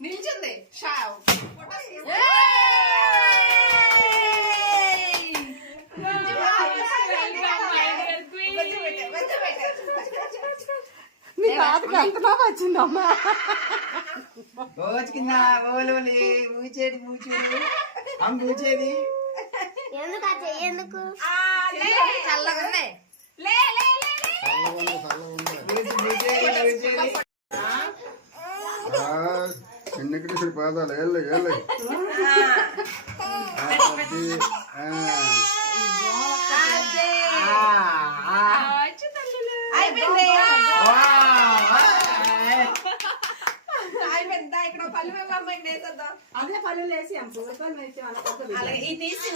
నిల్చుంది మీ తాతకి అంతనా వచ్చిందమ్మా రోజు కింద ఓలోలి ఊచేది ఊచేది అమ్మ ఊచేది ఎందుకు చల్లగా ఉన్నాయి వెంకటేశ్వరి పాదాలు ఏళ్ళు ఏళ్ళు ఇక్కడ పళ్ళు అమ్మాయి అదే పళ్ళు వేసి అలాగే ఈ తీసి